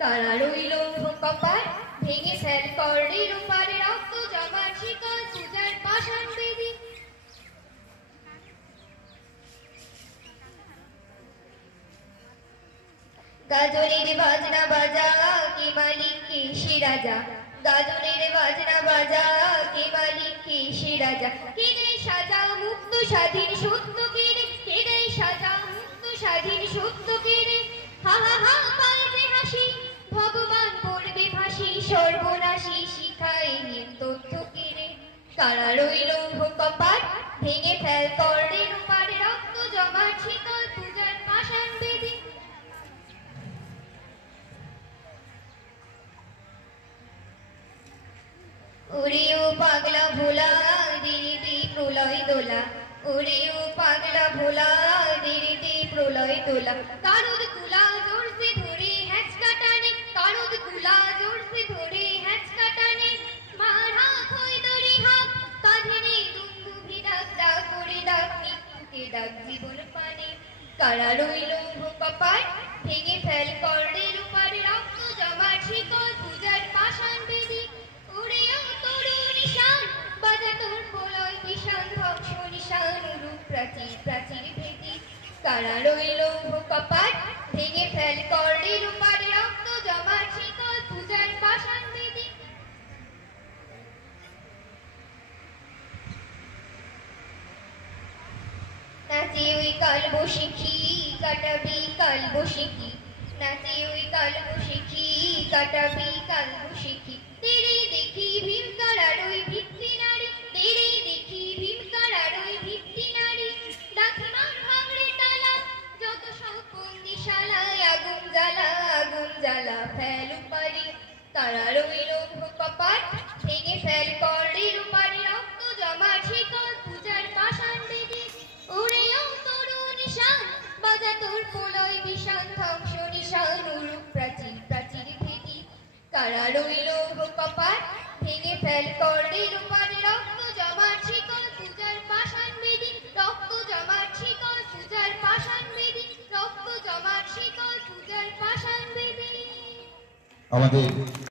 তারা রইল কপাল ভেঙে ফেল কর্ণের ওপারে রক্ত জমার শিকল পূজার পাষাণ বেদি। গাজনের বাজনা বাজা কে মালিক কে সে রাজা, গাজনের বাজনা বাজা কে মালিক কে সে রাজা। কে দেয় সাজা মুক্ত স্বাধীন সত্য কে রে, কে দেয় সাজা মুক্ত স্বাধীন সত্য কে রে। হা হা হা পাল্টে হাসি ভগবান পড়বে ফাঁসি, সর্বনাশী শিখায় নিন তথ্য কে রে। কারা রইল কপাট ভেঙে ফেল কর্ণের ওপারে রক্ত জমার শিকল পূজার পাষাণ বেদি। ওরেও পাগলা ভোলা দিরিতে প্রলয় দোলা, ওরেও পাগলা ভোলা দিরিতে প্রলয় দোলা। কারোর কুলা জোরসে ধরে হ্যাঁচকা টানে, কারোর কুলা জোরসে ধরে হ্যাঁচকা টানে। মার হাত হই দড়ি হাত কাঁধে নেই দুঃখ ভিড়াক ডাক করে ডাক মৃত্যুকে ডাক জীবন পানে। কারা রইল কপাট ভেঙে ফেল কর্ণের ওপারে রক্ত জমার শিকল পূজার পাষাণ বেদি। উড়েও তরুণ নিশান বাজা তোর প্রলয় বিশান ধ্বংস নিশান রূপ প্রাচীর প্রাচীর ভেদি। কারা রইল কপাট ভেঙে ফেল কর্ণের ওপারে রক্ত জমার শিকল পূজার পাষাণ বেদি। নাচে ওই কালবৈশাখী কাটাবি কালবৈশাখী, নাচে ওই কালবৈশাখী কাটাবি কালবৈশাখী। তেরে দেখি ভীমকার আর ওই ভিত্তি নারী, তেরে দেখি ভীমকার আর ওই ভিত্তি নারী। দাখিমার ভাঙড়ে তালা যত সব বন্দিশালায় আগুন জ্বালা আগুন জ্বালা ফেল উপারি। তারা রইল কপাট ভেঙে ফেল কর্ণের ওপারে রক্ত জমার শিকল পূজার পাষাণ বেদি। উড়েও তরুণ নিশান বাজা তোর প্রলয় বিশান ধ্বংস নিশান রূপ প্রাচীর প্রাচীর ভেদি। কারা রইল কপাট ভেঙে ফেল কর্ণের ওপারে রক্ত জমার শিকল পূজার পাষাণ বেদি। রক্ত জমার শিকল পূজার পাষাণ বেদি, রক্ত জমার শিকল পূজার পাষাণ বেদি। আমাদের